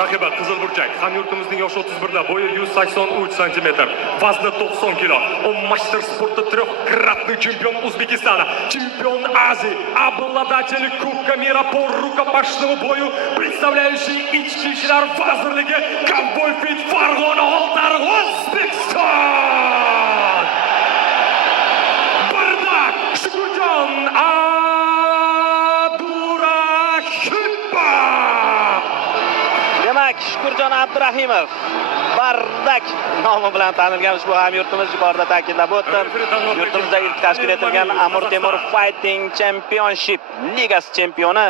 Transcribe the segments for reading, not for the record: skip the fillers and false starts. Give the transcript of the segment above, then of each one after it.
Raqibi Qizil Burchak, hamyurtimizning yoshi 31 da, bo'yi 183 cm, vazni 90 kg. Он мастер спорта трехкратный чемпион Узбекистана, чемпион Азии, обладатель Кубка мира по рукопашному бою, представляющий Ichki ishlar vazirligi, Cowboy Fit Farg'ona Oltar O'zbekiston. Bardak Shukurjon Demak, Shukurjon Abdurahimov Bardak nomi bilan tanilgan ushbu hamyurtimiz yuqorida ta'kidlab o'tdim. Yurtimizda ilk tashkil etilgan Amir Temur Fighting Championship ligasi chempioni.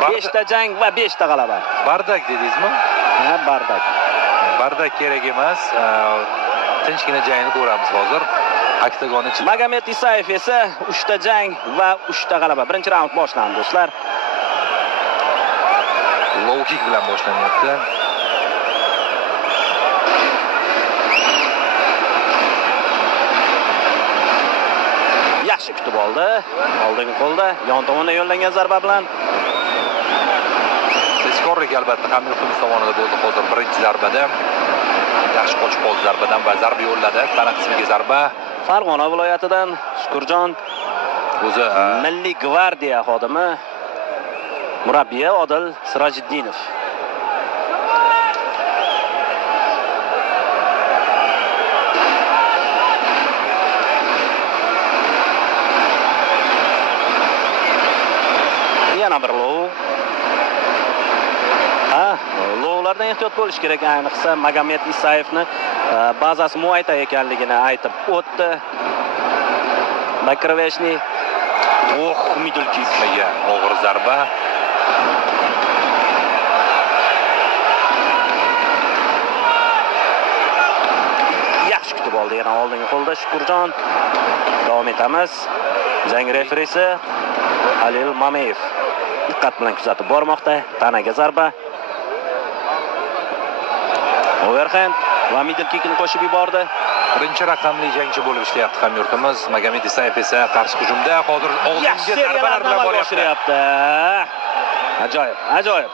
5 ta jang va 5 ta g'alaba. Bardak dedingizmi? Ha, bardak. Bardak kerak emas. Tinchgina jangni ko'ramiz hozir. Oktagon ichida. Magomed Isayev esa 3 ta jang va 3 ta g'alaba. Birinchi raund boshlandi do'stlar. Low kick bilan boshlanyapti. Yaxshi kutib oldi. Oldingi qo'lda yon tomonga yo'llangan zarba bilan Tezkorlik albatta hamyurtimiz tomonidan bo'ldi hozir birinchi zarbada. Yaxshi qochib qoldi zarbadan va zarba yo'lladi. Tana qismiga zarba. Farg'ona viloyatidan Shukurjon o'zi Milliy gvardiya xodimi murabbiyi Odil Sirojiddinov. Yana bir low. Lowlardan ehtiyot bo'lish kerak, ayniqsa Magomed Isayevni bazasi Muay Thai ekanligini aytib o'tdi. Bakroveshni middle kick og'ir zarba. Yaxshi kutib oldi yana oldingi qo'lda Shukurjon. Davom etamiz. Jang referisi Halil Mameyev diqqat bilan kuzatib bormoqda. Tanaga zarba. Overhand va middle kickni qo'shib yubordi. Birinchi raqamli jangchi bo'lib ishlayapti hamyurtimiz. Magomed Isayev esa qarshi hujumda hozir oldingi zarbalar bilan boryapti. Ajoyib, ajoyib.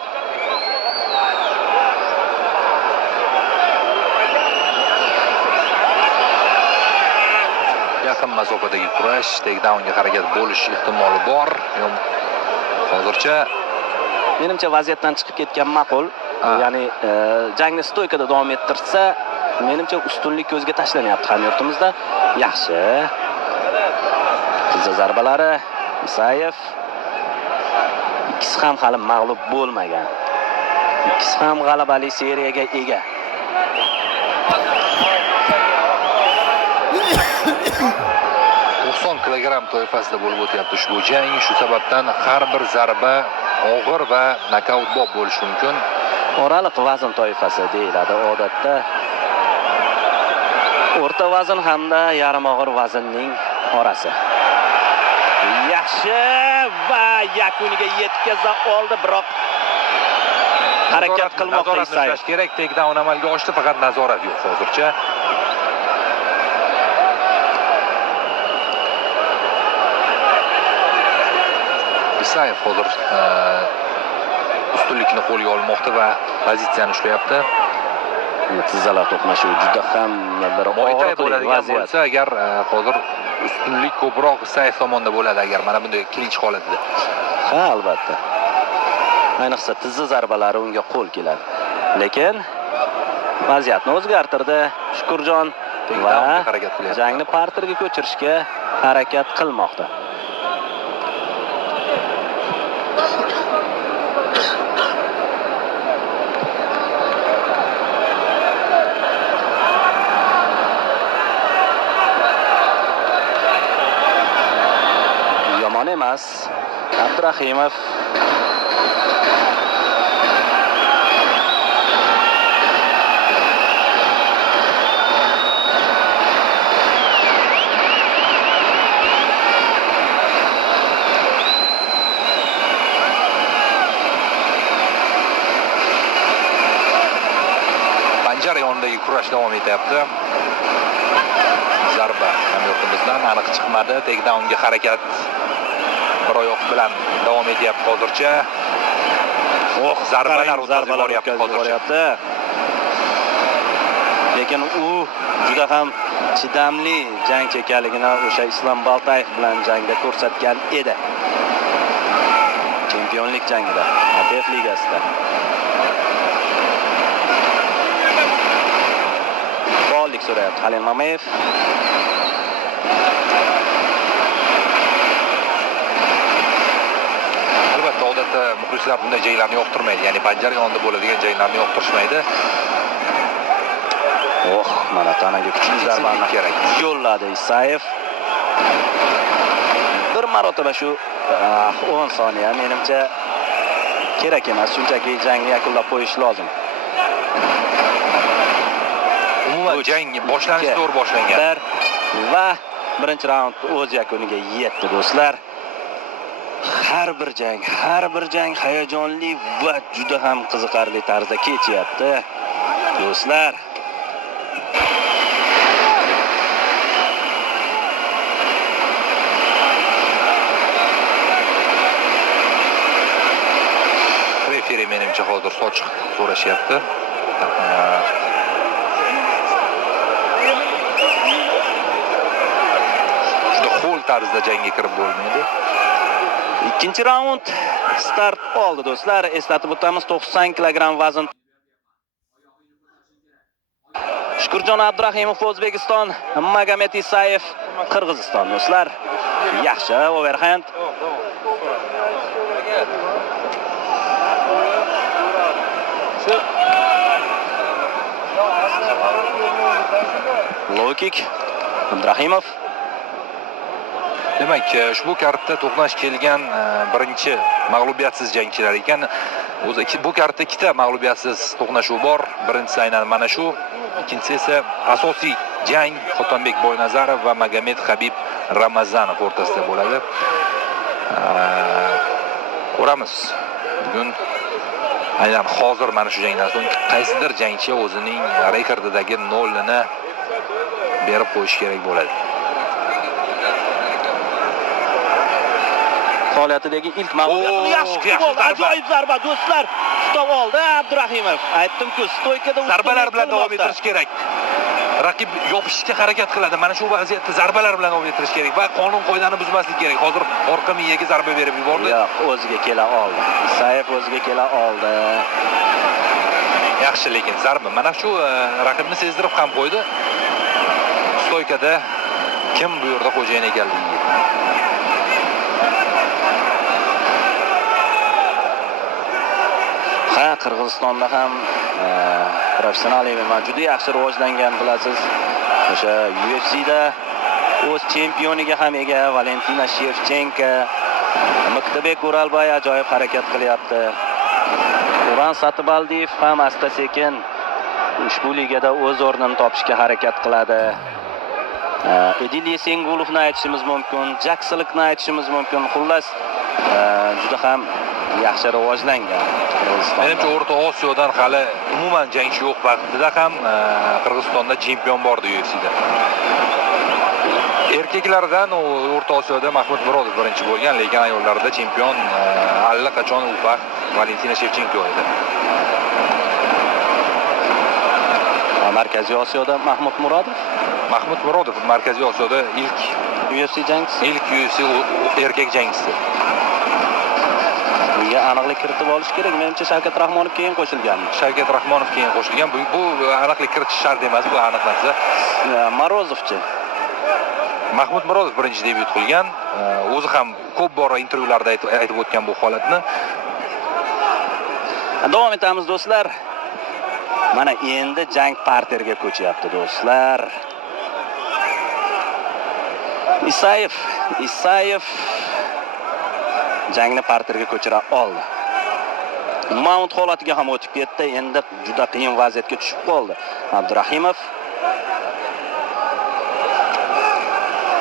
Yaqin masofadagi kurash, takedownga harakat bo'lish ehtimoli bor. Hozircha menimcha vaziyatdan chiqib ketgan ma'qul. Ya'ni jangni stoykada davom ettirsa, menimcha ustunlik ko'zga tashlanyapti hamyurtimizda. Yaxshi. Tizza zarbalari Isayev. Ikkisi ham hali mag'lub bo'lmagan. Ikkisi ham g'alabali seriyaga ega. kilogramm toifasida bo'lib o'tyapti ushbu jang. Shu sababdan har bir zarba og'ir va nokautbop bo'lishi mumkin. Oraliq vazn toifasi deyiladi odatda. O'rta vazn hamda yarim og'ir vaznning orasi. Yaxshi va yakuniga yetkaza oldi, biroq harakat qilmoqda Isayev. Kerak, takedown amalga oshdi, faqat nazorat yo'q hozircha. Isayev hozir ustunlikni qo'lga olmoqda va pozitsiyani ushlayapti. Tizzalar to'qnashuvi juda ham bir og'ir vaziyat bo'lsa, agar hozir ustunlik ko'proq Isayev tomonda bo'ladi, agar mana bunday klinch holatida. Ha, albatta. Ayniqsa tizza zarbalari unga qo'l keladi. Lekin vaziyatni o'zgartirdi Shukurjon va jangni parterga ko'chirishga harakat qilmoqda. Yomon emas. Abdurahimov jarayonidagi kurash davom etyapti. Zarba hamyurtimizdan aniq chiqmadi. Takedownga harakat bir oyoq bilan davom etyapti hozircha. zarbalar o'tkazib boryapti. Lekin u juda ham chidamli jangchi ekanligini o'sha Islom Baltayev bilan jangda ko'rsatgan edi. Chempionlik jangida, ATF ligasida. Faollik so'rayapti Halil Mamayev. Albatta, odatda muxlislar bunday janglarni yoqtirmaydi. Ya'ni panjar yonida bo'ladigan janglarni yoqtirishmaydi. Mana tanaga kuchli zarbani kerak. Yo'lladi Isayev. Bir marotaba shu 10 soniya menimcha kerak emas. Shunchaki jangni yakunlab qo'yish lozim. Umuman jang boshlanishi to'g'ri boshlangan. Va birinchi raund o'z yakuniga yetdi do'stlar. Har bir jang hayajonli va juda ham qiziqarli tarzda kechyapti. Do'stlar, referi menimcha hozir sochiq so'rashyapti. Juda qo'l tarzda jangga kirib bo'lmaydi. ikkinchi raund start oldi do'stlar. Eslatib o'tamiz, 90 kilogramm vazn. Shukurjon Abdurahimov O'zbekiston, Magomed Isayev Qirg'iziston do'stlar. Yaxshi overhand. Low kick Abdurahimov. Demak, ushbu kartda to'qnash kelgan birinchi mag'lubiyatsiz jangchilar ekan. O'zi bu kartda ikkita mag'lubiyatsiz to'qnashuv bor. Birinchisi aynan mana shu, ikkinchisi esa asosiy jang Xotanbek Boynazarov va Magomed Habib Ramazanov o'rtasida bo'ladi. Ko'ramiz. Bugun aynan hozir mana shu jangdan so'ng qaysidir jangchi o'zining rekordidagi 0 ni berib qo'yish kerak bo'ladi. Faoliyatidagi ilk mag'lubiyat. Yaxshi bo'ldi. Ajoyib zarba do'stlar. Stop oldi Abdurahimov. Aytdim-ku, stoykada zarbalar bilan davom ettirish kerak. Raqib yopishishga harakat qiladi. Mana shu vaziyatda zarbalar bilan davom ettirish kerak va qonun qoidani buzmaslik kerak. Hozir orqa miyaga zarba berib yubordi. Yo'q, o'ziga kela oldi. Isayev o'ziga kela oldi. Yaxshi, lekin zarba mana shu raqibni sezdirib ham qo'ydi. Stoykada kim bu yerda xo'jayin ekanligi. Qirg'izistonda ham professional MMA juda yaxshi rivojlangan, bilasiz. O'sha UFCda o'z chempioniga ham ega Valentina Shevchenko, Miqtabek O'ralboy ajoyib harakat qilyapti. Uran Satibaldiyev ham asta-sekin ushbu ligada o'z o'rnini topishga harakat qiladi. Edil Yesengulovni aytishimiz mumkin, Jacksolikni aytishimiz mumkin. Xullas, juda ham yaxshi rivojlangan. Menimcha O'rta Osiyodan hali umuman jangchi yo'q vaqtida ham Qirg'izistonda chempion bordi UFCda. Erkaklardan O'rta Osiyoda Mahmud Murodov birinchi bo'lgan, lekin ayollarda chempion allaqachon u vaqt Valentina Shevchenko edi. Markaziy Osiyoda Mahmud Murodov Markaziy Osiyoda ilk UFC jangchisi. Ilk UFC erkak jangchisi. Bunga aniqlik kiritib olish kerak. Menimcha Shavkat Rahmonov keyin qo'shilgan. Shavkat Rahmonov keyin qo'shilgan. Bu aniqlik kiritish shart emas, bu aniq narsa. Morozovchi. Mahmud Murodov birinchi debyut qilgan. O'zi ham ko'p bora intervyularda aytib o'tgan bu holatni. Davom etamiz do'stlar. Mana endi jang parterga ko'chyapti do'stlar. Isayev jangni parterga ko'chira oldi. Mount holatiga ham o'tib ketdi. Endi juda qiyin vaziyatga tushib qoldi. Abdurahimov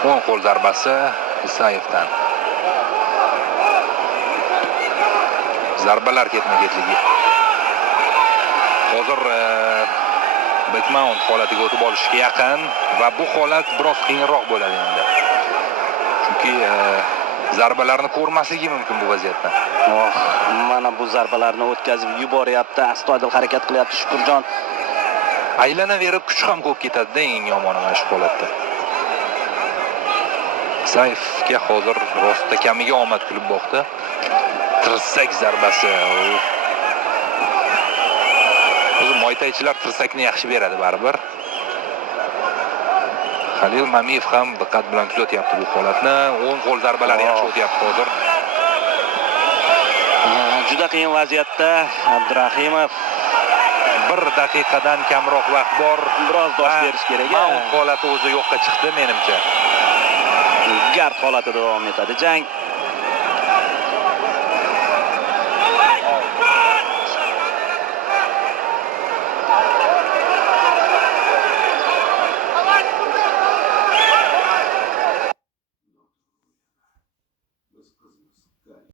o'ng qo'l zarbasi Isayevdan. Zarbalar ketma-ketligi. Hozir backmount holatiga o'tib olishga yaqin va bu holat biroz qiyinroq bo'ladi endi. Chunki zarbalarni ko'rmasligi mumkin bu vaziyatda. Oh, mana bu zarbalarni o'tkazib yuboryapti. Astoydil harakat qilyapti Shukurjon. Aylanaverib kuch ham ko'p ketadi-da eng yomoni mana shu holatda. Saifga hozir rostda kamiga omad kulib boqdi. Tirsak zarbasi. O'zi moytaychilar tirsakni yaxshi beradi baribir. Halil Mamiyev ham diqqat bilan kuzatyapti bu holatni. O'ng qo'l zarbalari yaxshi o'tyapti hozir. Juda qiyin vaziyatda Abdurahimov. 1 daqiqadan kamroq vaqt bor. Biroz dosh berish kerak. Mount holati o'zi yo'qqa chiqdi menimcha. Gard holati davom etadi jang.